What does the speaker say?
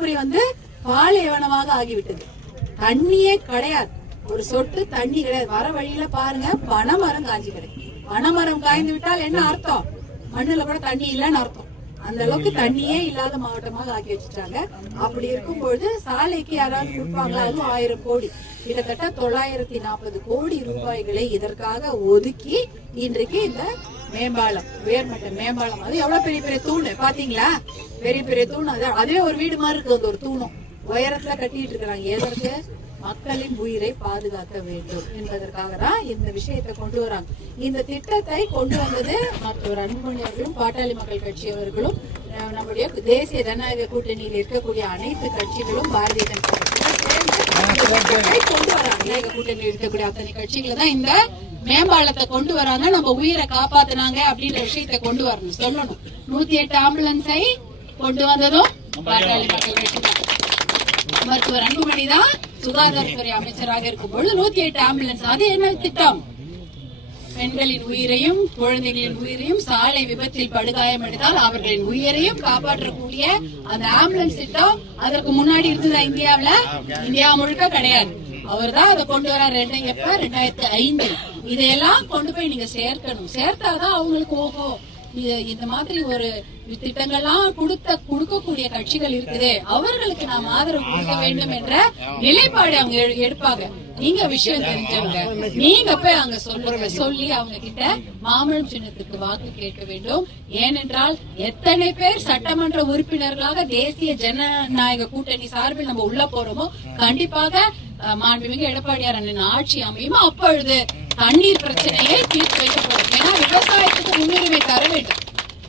தர்மபுரி பாலைவனமாக ஆகிவிட்டது. தண்ணியே கிடையாது, ஒரு சொட்டு தண்ணி கிடையாது. வர வழியில பாருங்க, பனைமரம் காஞ்சி கிடைக்கும். பனைமரம் காய்ந்து விட்டால் என்ன அர்த்தம்? மண்ணுல கூட தண்ணி இல்லைன்னு அர்த்தம். அந்த அளவுக்கு தண்ணியே இல்லாத மாவட்டமாக ஆக்கி வச்சுட்டாங்க. அப்படி இருக்கும்போது சாலைக்கு யாராவது கொடுப்பாங்களா? அதுவும் 1000 கோடி, கிட்டத்தட்ட 940 கோடி ரூபாய்களை இதற்காக ஒதுக்கி இன்றைக்கு இந்த மேம்பாலம், உயர்மட்ட மேம்பாலம், அது எவ்வளவு பெரிய பெரிய தூண் பாத்தீங்களா? பெரிய பெரிய தூண். அதுவே ஒரு வீடு மாதிரி இருக்கு. அந்த ஒரு தூணும் உயரத்துல கட்டிட்டு இருக்கிறாங்க. எதற்கு? மக்களின் உயிரை பாதுகாக்க வேண்டும் என்பதற்காக தான் இந்த விஷயத்தை கொண்டு வராங்க. இந்த திட்டத்தை கொண்டு வந்தது மருத்துவர் அன்புமணி அவர்களும் பாட்டாளி மக்கள் கட்சி அவர்களும் நம்முடைய தேசிய ஜனநாயக கூட்டணியில் இருக்கக்கூடிய அனைத்து கட்சிகளும் பாரதிய ஜனதா கட்சியும் கொண்டு வராங்க. கூட்டணியில் இருக்கக்கூடிய அத்தனை கட்சிகளை தான் இந்த மேம்பாலத்தை கொண்டு வராங்க. நம்ம உயிரை காப்பாத்தினாங்க அப்படின்ற விஷயத்தை கொண்டு வரணும், சொல்லணும். 108 ஆம்புலன்ஸை கொண்டு வந்ததும் பாட்டாளி மக்கள் கட்சி தான். மருத்துவர் அன்புமணி தான் சுகாதாரத்துறை அமைச்சராக இருக்கும் பொழுது 108 ஆம்புலன்ஸ். அது என்ன திட்டம்? பெண்களின் உயிரையும் குழந்தைகளின் உயிரையும் சாலை விபத்தில் படுகாயம் எடுத்தால் அவர்களின் உயிரையும் காப்பாற்றக்கூடிய அந்த ஆம்புலன்ஸ் திட்டம் அதற்கு முன்னாடி இருந்ததா இந்தியாவில? இந்தியா முழுக்க கிடையாது. அவர் தான் அதை கொண்டு வர 2005. இதையெல்லாம் கொண்டு போய் நீங்க சேர்க்கணும். சேர்த்தாதான் அவங்களுக்கு ஓஹோ இந்த மாதிரி ஒரு திட்டங்கள்லாம் கொடுக்கக்கூடிய கட்சிகள் இருக்குது, அவர்களுக்கு நாம் ஆதரவு கொடுக்க வேண்டும் என்ற நிலைப்பாடு அவங்க எடுப்பாங்க. நீங்க விஷயம் தெரிஞ்சவங்க, நீங்க போய் அங்க சொல்லி அவங்க கிட்ட மாம்பழம் சின்னத்துக்கு வாக்கு கேட்க வேண்டும். ஏனென்றால் எத்தனை பேர் சட்டமன்ற உறுப்பினர்களாக தேசிய ஜனநாயக கூட்டணி சார்பில் நம்ம உள்ள போறோமோ, கண்டிப்பாக மாண்புமிகு எடப்பாடியார் அண்ணன் ஆட்சி அமையும். அப்பொழுது தண்ணீர் பிரச்சனையை தீர்த்து வைக்கப்படும். ஏன்னா விவசாயத்துக்கு முன்னுரிமை தர வேண்டும்.